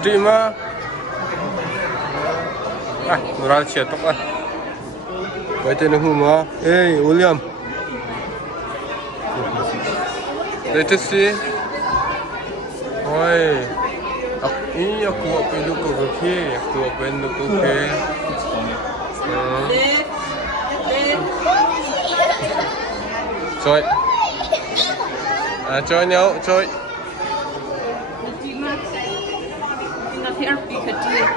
terima. Nural cetok ah. Baca nih rumah. William. Latest sih. Oi. Aku apa lu kau ke? Aku apa lu kau ke? Coy. Coy nhau, coy. Here we could do it.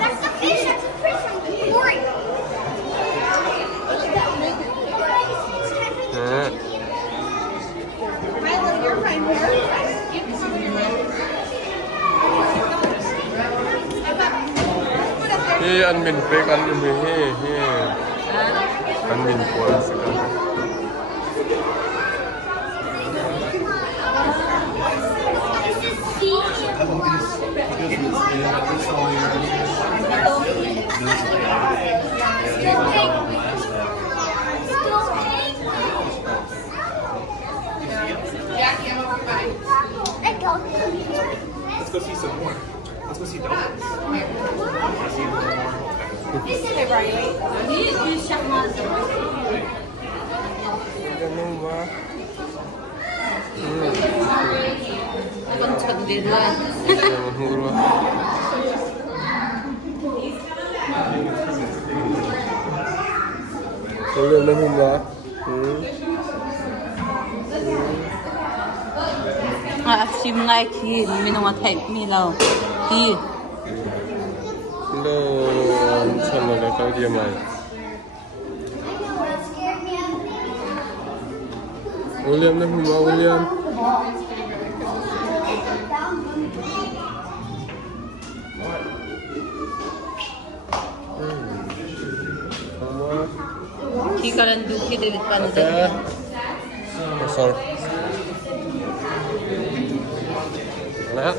That's the fish. That's the fish. I'm boring. Milo, you're fine here. Ăn mình phải ăn mình ăn mình quá sih. Let's go see some more. Let's go see dolphins. Con chuẩn đến luôn. Số lượng nó hùng quá. Sim ngay khi mình không thấy mình đâu thì Lo sama lah kau dia mai. William dah huma William. khi kalian duki David Panada. Sorry. Nah.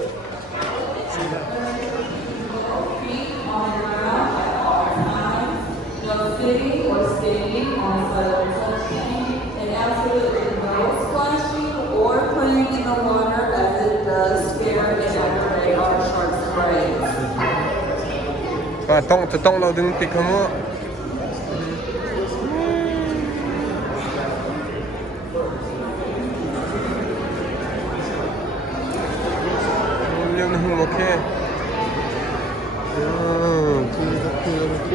Sitting or standing on the touching and absolutely no splashing or playing in the water as it does scare and aggravate our sharks' brains. ต้องเราดึงติดเขามั่วเรื่องนึงโอเคคือโอเค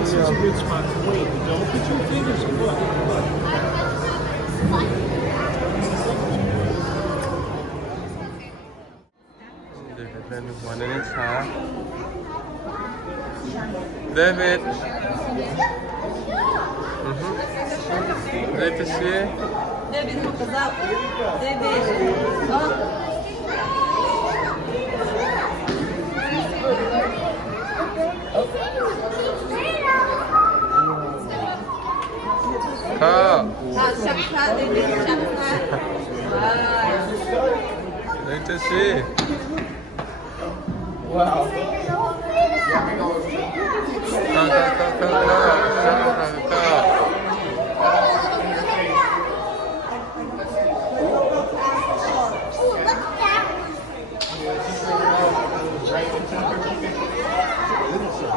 It's a good spot to wait. Don't put your fingers in the David. Let us see. David показал. David. Shakha, David, Shakha. Let us see. Wow.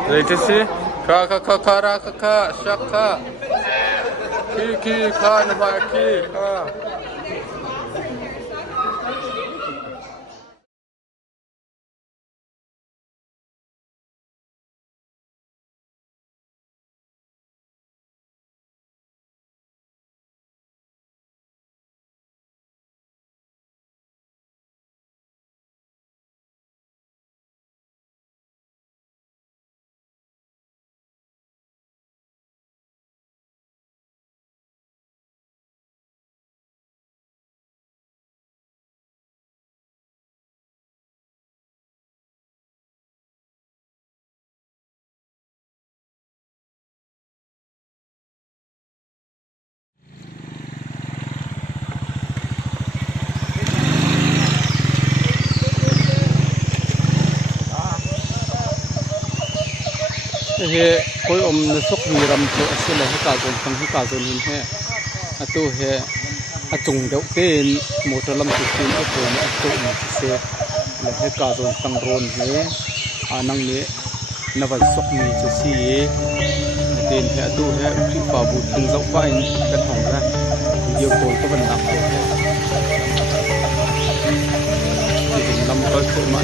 Let us see. Shakha. Ki, nama ki. he koi na sok mi ram to asela he ka zon tang he ka zon hin he atu he atung deuh ten motor lam tu tin ko na to na se la he ka zon tang ron he anang ni naval sok mi chu si ten he atu he pi pa bu tung zau pa in kan hong ra video call ko ban dak he lam ko ko ma